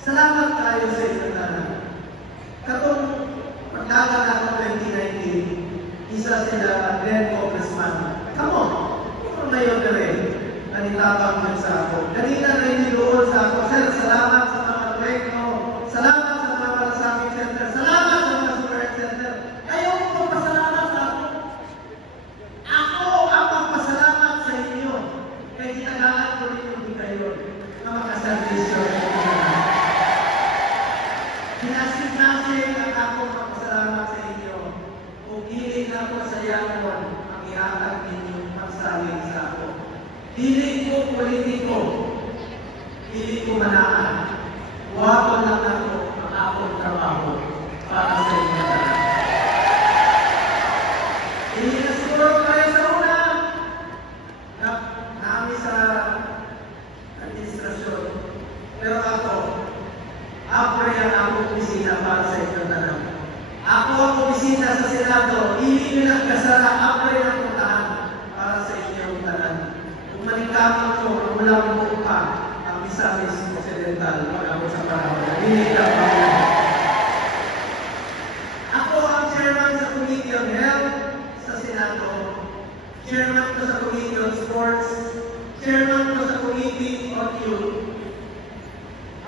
Salamat tayo sa inyo na. Katong pagdaga na ako 2019, isa sila then congressman. Come on, kung ngayon na rin, nanitapang yun sa ako. Kanina na iniluon sa ako, Sir, salamat sa mga proyekto, salamat sa mga malasakit center, salamat sa mga super center. Ayaw ko pasalamat sa ako. Ako ang magpasalamat sa inyo. Kaya ginagalan ko rin yung kayo na makaservisyo. Hinasig-nasig ang akong magpasalamat sa inyo. Kung hiling ako sa yakon, ang ihatag ninyong pagsaling sa ako. Hiling ko politiko, hiling ko manaan. Huwag lang ako ang akong trabaho para sa inyo. Hindi na siguro kayo sa una na namin sa administrasyon. Pero ako ang akong opisina para sa inyo na. Ako ang opisina sa Senado, hindi nyo lang kasara, apre ang puntahan para sa inyong tanan. Kung malikaman ko, ang ulang mo pa, ang Misamis Occidental, pag-abot sa panahon. Hindi lang pa. Ako ang chairman sa Committee on Health sa Senado, chairman ko sa Committee on Sports, chairman ko sa Committee on Youth.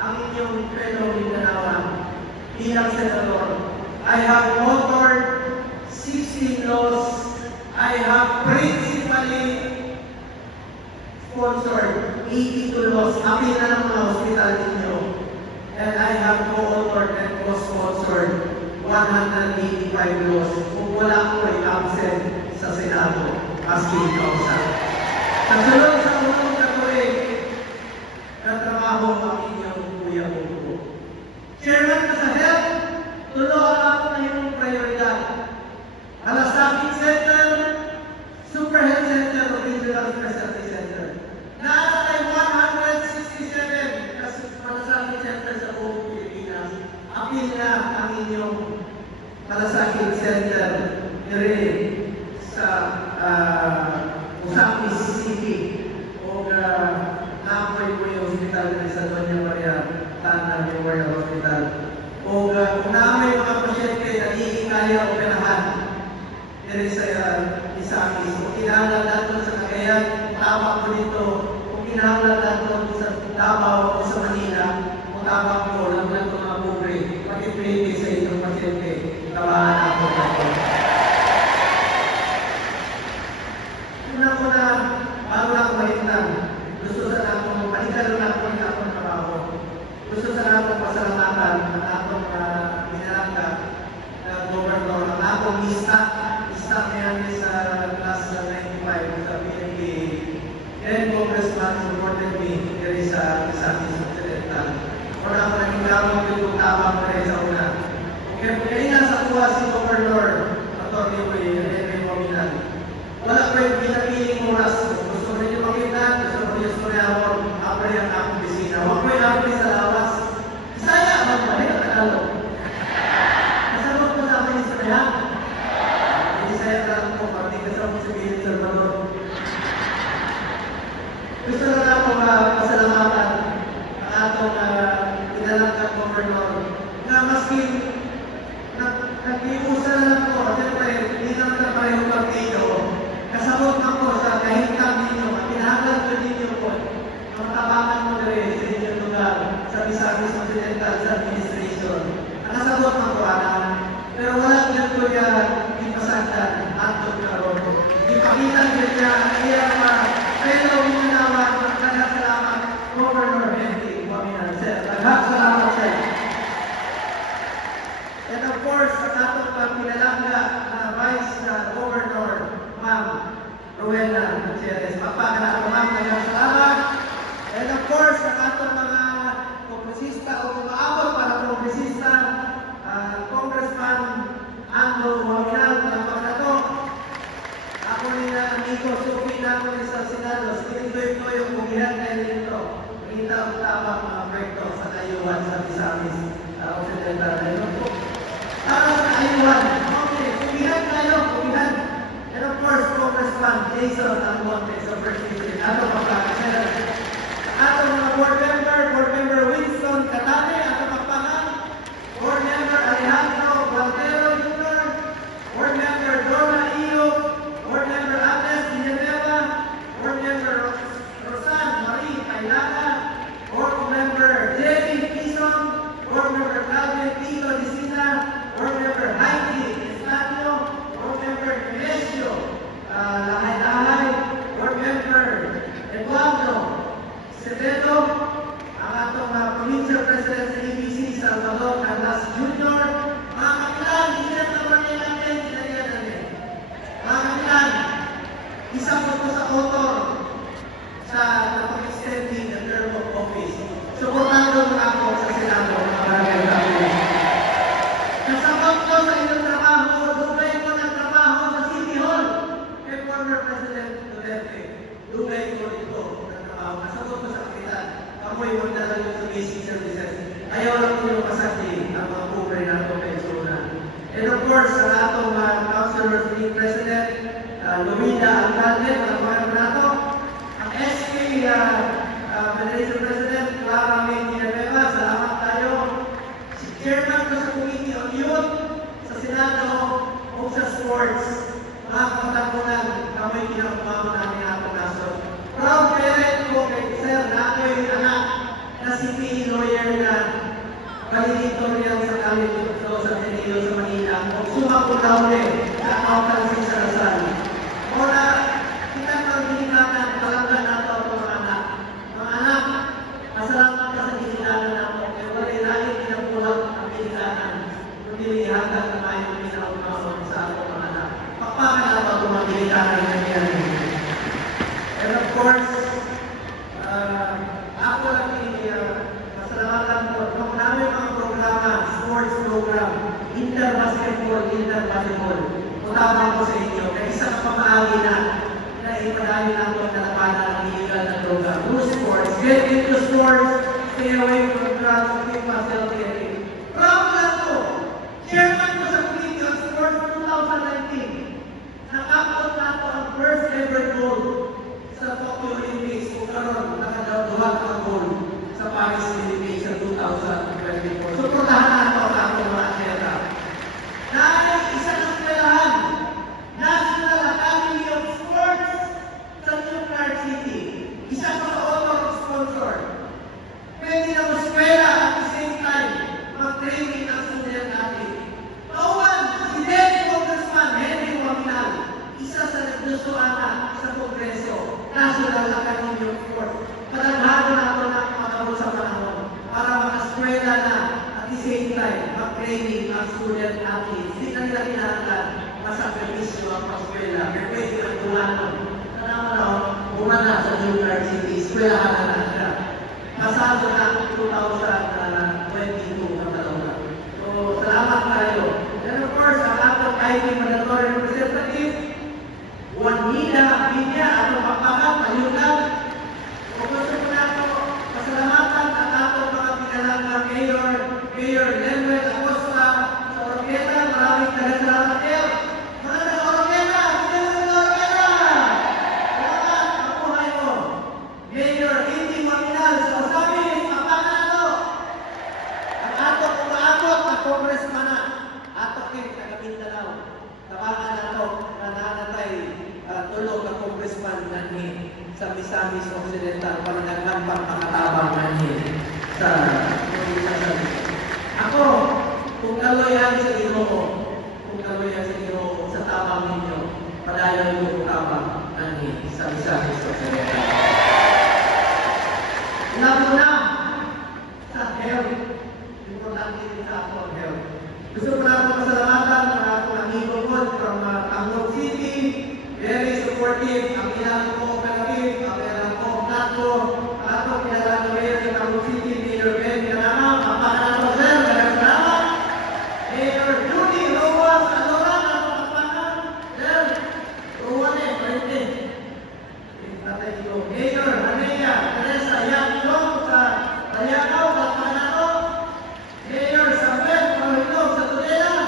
Ang inyong fellow Mindanaoan, bilang senador, I have authored 16 laws. I have principally sponsored 82 laws. Apil na ng mga hospital ninyo. And I have co-authored and co-sponsored 185 laws. Kung wala ko ay absent sa Senado, asking kausa. Kasunod sa unang katuig, na trabaho ang inyong kuya ko. Chairman ka sa health, tuloy ako na yung prioridad. Malasakit Center, Super Health Center, o Regional Specialty Center. Naatay 167 kasi Malasakit Center sa buong Pilipinas. Apil na ang inyong Malasakit Center nire sa Usapis City o naapoy ko yung hospital sa Doña Maria Tana Memorial Hospital. O kung namin mga pasyente na iikaya o pinahan diri sa Misamis, kung kinahanglan natin sa Cagayan, tama ko dito. Kung kinahanglan natin sa Davao o sa Manila, kung tama ko lang lang mga pobre, pag-ipliti sa inyong pasyente, tawahan ako dito. Una-una, bago na ako mahintang, gusto sa akong palitan na ako ng akong trabaho. Gusto sa akong pasalamatan ng akong minalangga na governor, ang akong lista niya sa class 95 sa PNP. Then congressman supported me here sa Misamis Occidental. Kung ako naging gamang yung tama ko rin sa una. Kaya nga sa kuha si governor, Atty. Rene Mominan. Wala ko yung pinapiling oras. Gusto ko rin yung makita, gusto ko yung storyahon, apre ang akong bisina. Huwag ko yung apre sa lawas. Isaya, magmahal ang Tagalog. Kasabot ko sa akin yung storyahan. Isaya na lang po, pati kasabot sa Gilid Salvador. Gusto na lang ako pasalamatan ang atong pinalanggang governor na maski nag-iusa na lang po, siyempre, hindi naman na pareho partido. Kasabot na po sa kahintang ninyo, at pinahanglan ko ninyo po, ang tabangan mo na rin sa inyong lugar, sa Misamis Occidental, sa administration. Nakasabot na po, anak. Pero wala niya po niya ipasagdan, Anton Carono. Ipakita niya ang iyang fellow Mindanaoan, nagkakasalamat, Governor Henry Mominan. Sir, nagkakasalamat sa iyo. And of course, sa atong pinalangga na Vice Governor, Ma'am Rowena Gutierrez. Papakan ako, Ma'am, nagkakasalamat. And of course, sa atong mga kongresista o kumaabot para kongresista, Congressman Ando Mominan, napakanato. Ako rin na amigo, suki na ako rin sa Senado. Sinindoy ko yung kumihan kayo nito. Kita ang tamang mga proyekto sa Kayuan sa Misamis Occidental. Para sa Kayuan, okay, kumihan kayo, kumihan. And of course, Congressman Jason Almonte sa First District. Ato mga board member Winston Katane, provincial president sa ABC, Salvador Carlas Jr., mga kapilan, isinat naman nila natin, sinagyan natin. Mga kapilan, isa po ito sa author sa napag-extending the term of office. Suportado mo na ako sa Senado, mga barangay kapilan. Kasabot ko sa inyong trabaho, dugay ko ng trabaho sa City Hall kay former President Duterte. Dugay ko dito ng trabaho. Kasabot ko sa kapitan. Ako'y magdala sa basic services. Ayaw lang ko yung kasati ang mga kubre na ito kay Zona. And of course, sa atong Councilor League President, Lumida Alcalde, mga nato, ang SK Federation President, Clara May Villanueva, salamat tayo. Si Chairman ko sa Committee on Youth, sa Senado, o sa Sports, mga kapatagunan, kami kinakumama namin atong naso. Proud parent ko kay Sir na ako'y anak na CPE lawyer na valedictorian sa College of Law sa Ateneo sa Manila. O sumakulawle na accountancy sa Lasal. Muna, kita pang ginikanan, palanggan nato ang mga anak. Mga anak, masalamat ka sa ginikanan nato. Kaya wala lagi pinapulat ang ginikanan. Kundi hanggang na tayo pinaunawan sa ato mga anak. Pakpakan nato ang mga ginikanan na yan. And of course, ako lang masalamatan po. Kung namin mga programa, sports program, inter-basketball, utama ko sa inyo. Kaya isa ka pamaagi na ipadali na ito ang nalapanan ng illegal na program. Do sports, get into sports, stay away from drugs, keep myself healthy. Proud lang po. Chairman ko sa Committee on Sports 2019. Nakakot na ito ang first ever gold sa Tokyo Olympics kung karoon nakadaduhat ang gold sa Paris Olympics sa 2024. Suportahan nato ang ating mga atleta. Dahil isa na eskwelahan, National Academy of Sports sa New Clark City. Isa pa sa author of sponsor. Pwede na eskwela at the same time mag-training ang student natin. Kauban, si then Congressman Henry Waminal, isa sa nagdusuana sa Kongreso, National Academy of Sports. Padaghado na ito na makabot sa panahon para makaskwela na at the same time mag-training ang student athletes. Hindi na nila kinahanglan masakripisyo ang paskwela. Pero pwede ang tulanon. Tanaw umana sa New Clark City, eskwelahan na siya. Pasado na 2022 ang dalawa. So, salamat tayo. And of course, ang atong IT mandatory representative, Juanita Piña, atong pakpakan, paliunan. Kung gusto ko na ito, pasalamatan ang atong mga pinalang na Mayor Lemuel Acosta sa Oroqueta. Maraming salamat kayo. Mga taga-Oroqueta, Oroqueta! Salamat, mabuhay mo. Mayor Indy Waminal sa Osamis, pakpakan na ito. Ang atong umaakot ang congressman na atok yung taga-Mindanao. Tabangan na ito na nanatay tulog ang congressman nanhi sa Misamis Occidental para naghampang makatabang nanhi sa ako, kung kaloyan sa Ginoo sa tabang ninyo, padayon yung tabang nanhi sa Misamis Occidental. Labo na sa health. Importante din sa ako ang health. Gusto ko na ako masalamatan ng akong amigo ko from Tanglog City. Very supportive, ang kailangan ko operative, ang kailangan ko nato, ato kailangan ko rin ng Tanglog City, Mayor Ben Ganama, kapanan ko sir, salamat. Mayor Judy Rowan, Alora, ato kapanan, sir, Rowan Prende. Mayor Anea, Teresa Yakchong sa Dayakaw, kapanan ko. Mayor Samuel Paulino sa Tudela.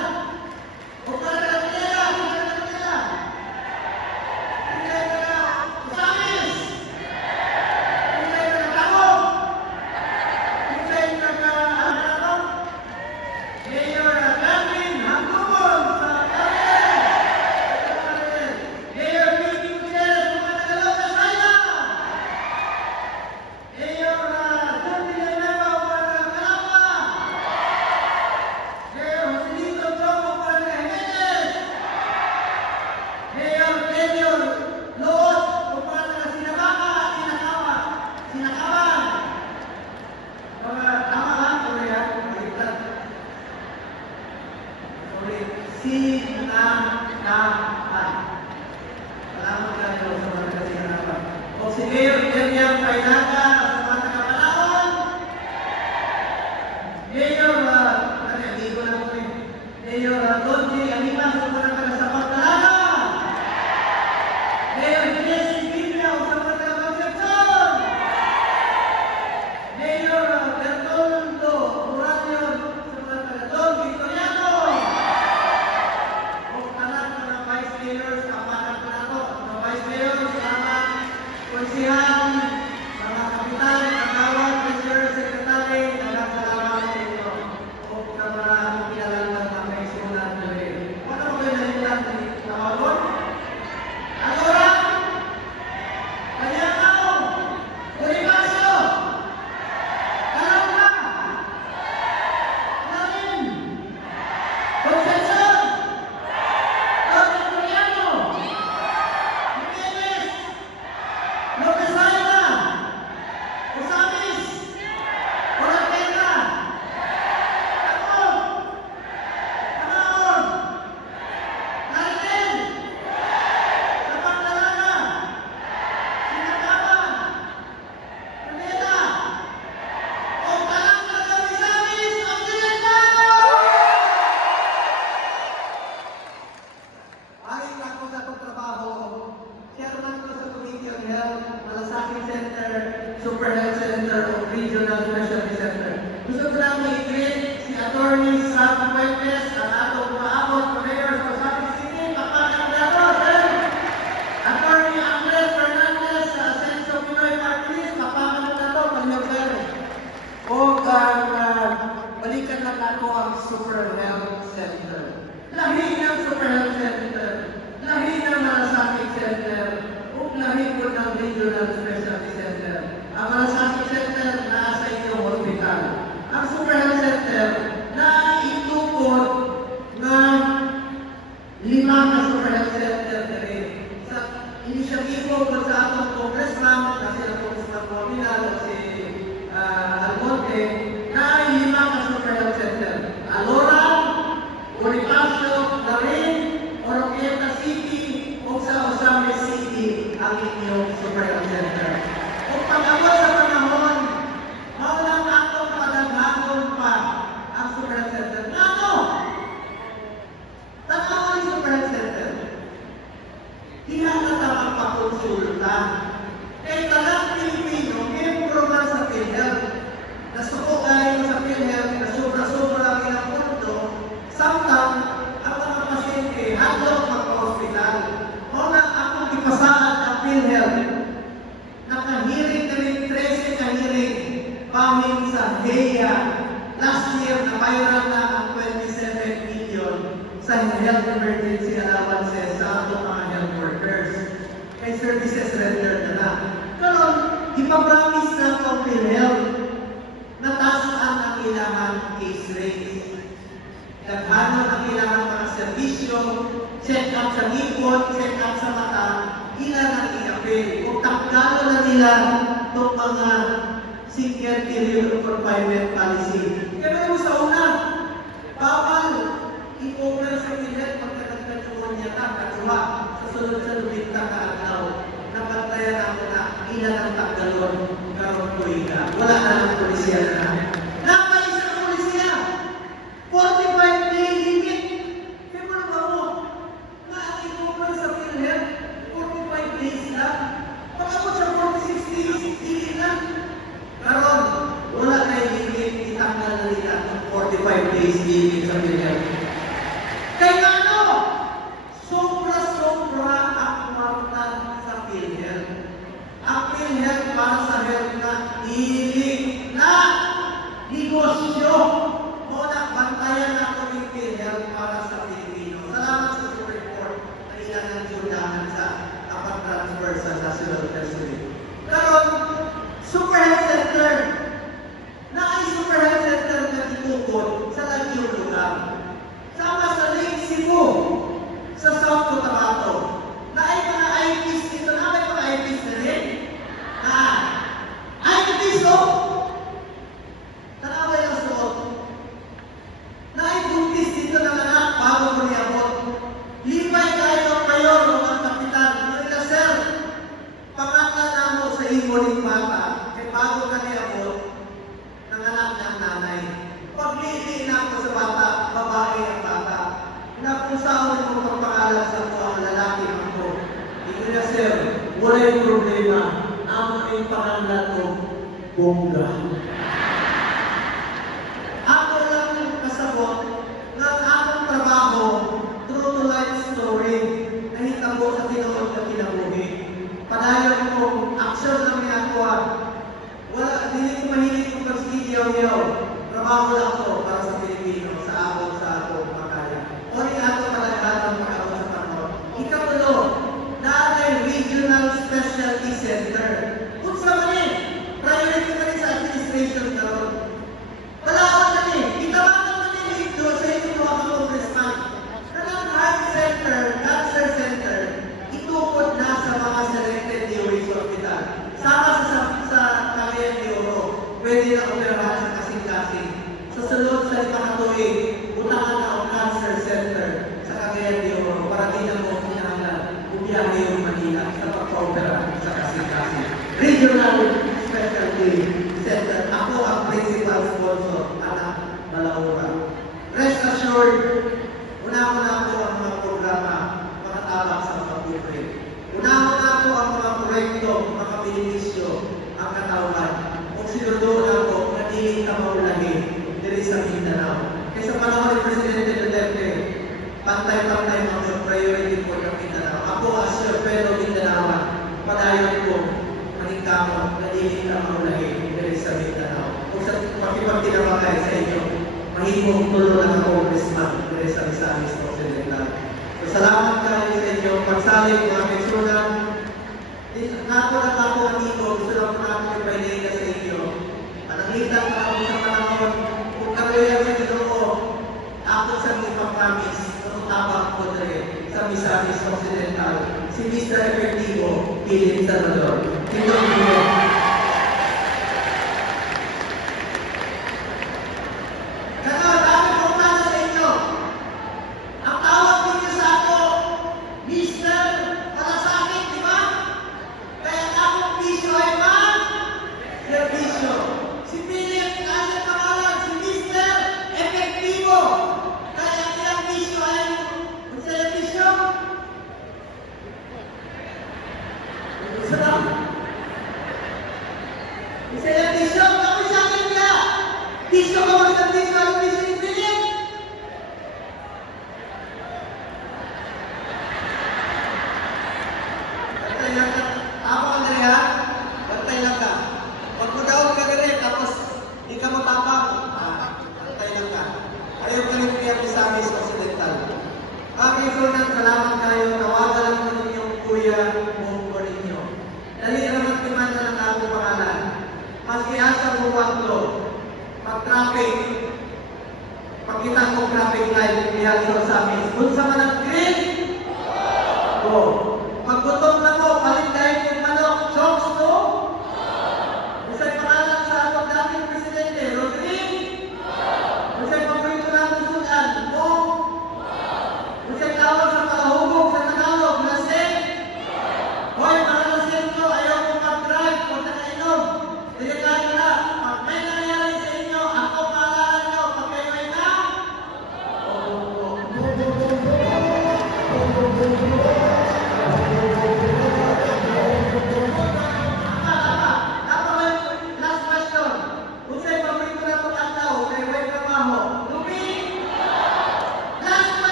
sinataan. Salamat kayo sa mga kasinapan. O si Mayor Demian Painaga sa mga taga-Palawan. Mayor, amigo na po eh. Mayor Donji Alima sa mga taga-Sapang Talaga. Mayor Jesse Biblia sa mga taga-Concepcion. Mayor Bertoldo Moralion sa mga taga-Don Victoriano. O tanan mga Vice Mayors, kapanan ko na ito. Mga Vice Mayors, mga konsihan, mga kapitan, kagawad, treasurer, secretary, salamat sa inyo. O mga kilalang mga kaisunan nyo. Ano mo kayo nalimutan ni Tawagon? Agora! Kanyakaw! Bonifacio! Calamba! Lamin! Concepcion! Don Victoriano! Jimenez! Lopez Ayala! Osamis! Orapeta! Amon! Amaon! Nariten! Sapang Talaga! Sinagapan! Canela! O talang taga-Misamis! Occidental! Aking ako sa pagtrabaho, chairman ko sa Committee on Health, Malasakit Center, Super Health Center o Regional Specialty Center. Gusto ko lang i-greet si Attorney Sam Fuentes, ang atong maabot na Mayor sa Pasig City, Papakang sir. Attorney Andres Fernandez sa Ascenso Pinoy Party List, Papakang Panyogel. O balikan lang ako ang Super Health Center. Lahi ng Super Health Center, lahi ng Malasakit Center, o lahi po ng Regional Specialty Center. Ang Malasakit Center nasa inyong hospital. Ang Super Health Center na itukod na 5 na Super Health Center na rin. Sa inisyatibo ko sa atong congressman, kasi ang congressman po nila, si Almonte, na 5 na Super Health Center. Alora, Bonifacio, Larin, Oroquieta City, o sa Osamis City, ang inyong Super Health Center. Kung pag-abot sa panahon, maulang atong padaghagon pa ang Super Health Center. Ano? Tanaw ang Super Health Center. Hinahata ang pakonsulta. Kaya talang Pilipino, membro man sa PhilHealth. Nasuko kayo sa PhilHealth na sobra-sobra ang ilang punto. Samtang ang mga pasyente hadlok magpa-hospital. Una akong ipasaan ang PhilHealth. Nakahiring na rin 13 kahiring pamin sa HEA. Last year, na-viral na ang 27 million sa health emergency allowances sa atong mga health workers. May services rendered na. Karon, ipapromise na ang PhilHealth na tasaan ang ilang case rates. Daghanon ang ilang mga serbisyo, check-up sa ngipon, check-up sa mata, ilan ang i-appeal. Kung taklalo na nila itong mga single period of confinement policy. Kaya mo sa una, bawal i-over sa PhilHealth pagkakagkatuan niya ka, katuwa sa sunod sa lubita ka agaw. Napantayan ako na ilan ang takgalon, karoon ko ika. Wala na ng polisiya na. Napay sa polisiya! 45-day limit. Kaya mo naman mo, na-i-over sa PhilHealth, 45 days lang. Pag-abot sa 46 days, hindi na. Karon, wala na yung limit, itanggal na nila ng 45 days limit sa PhilHealth. Kaya ano? Sobra-sobra ang kwarta sa PhilHealth. Ang PhilHealth para sa health na hilig na negosyo. Muna, bantayan ako ng PhilHealth para sa Pilipino. Salamat sa Supreme Court na ilang ang jundahan sa kapag-transfer sa National Treasury. Karon, Super Health Center. Super Health Center na itukod sa lagyong lugar. Sama sa Lake Cebu, sa South Cotabato. Na ay mga IPs dito. Na may mga IPs na rin. IPs o? Tanaway ang suot. Na ay buntis dito ng anak bago mo niya Kaya sir, wala'y problema. Ang aking pangalan ko, Bongga. Ako lang yung kasabot ng akong trabaho, true to life story, na hitabo sa tinuod na kinabuhi. Padayon ko, aksyon na may ako. Wala, hindi ko mahilig kung pagsigiyaw-yaw. Trabaho lang ko para sa Pilipino, sa ako makaya. O ni ato palagatan mga ako sa panahon. Ikatulo, naanay Regional Specialty Center. Kung sa manin, priority ka rin sa administration karon. Wala na ni, itawagan na ni dito sa inyong mga congressman. Kanang heart center, cancer center, itukod na sa mga selected DOH hospital. Sama sa Cagayan de Oro, pwede na operahan sa kasing-kasing. Sa sunod sa ikakatuig, utangan na ang cancer center sa Cagayan de Oro para di na mo kinahanglan bumiyahe yung Manila sa pagpa-opera sa kasing-kasing. Regional Specialty Center. Ako ang principal sponsor, anak Balaura. Rest assured, una-una ko ang mga programa makatabang sa mga libre. Una-una ko ang mga proyekto, mga benepisyo, ang katawan. Kung sinudoon ako, nagiging kamaulangi diri sa Mindanao. Kaya sa panahon ni Presidente Duterte, pantay-pantay mga priority po ng Mindanao. Ako as your fellow Mindanaoan, padayon ko, maningkamot, nagiging kamaulangi diri sa Mindanao. Kung sa pakipagtinawagay sa inyo, mahimong tulo na ako Congressman diri sa Misamis Occidental. So, salamat kayo sa inyo. Pagsalig mga kaisunan, ako lang ako ang ito, gusto lang po natin yung pahinga sa inyo. Panangitan pa ako sa panahon, kung kagaya sa ito, ako sa mga promise, namutabang ko rin sa Misamis Occidental, si Mr. Efectivo, Philip Salvador. Ito ang ito.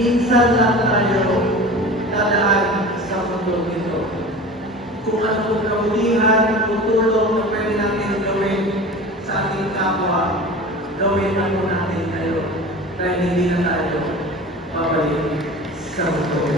Minsan lang tayo dadaan sa mundo ito. Kung ano pong kabulihan, tutulong na pwede natin gawin sa ating kapwa, gawin na po natin tayo dahil hindi na tayo babalik sa mundo.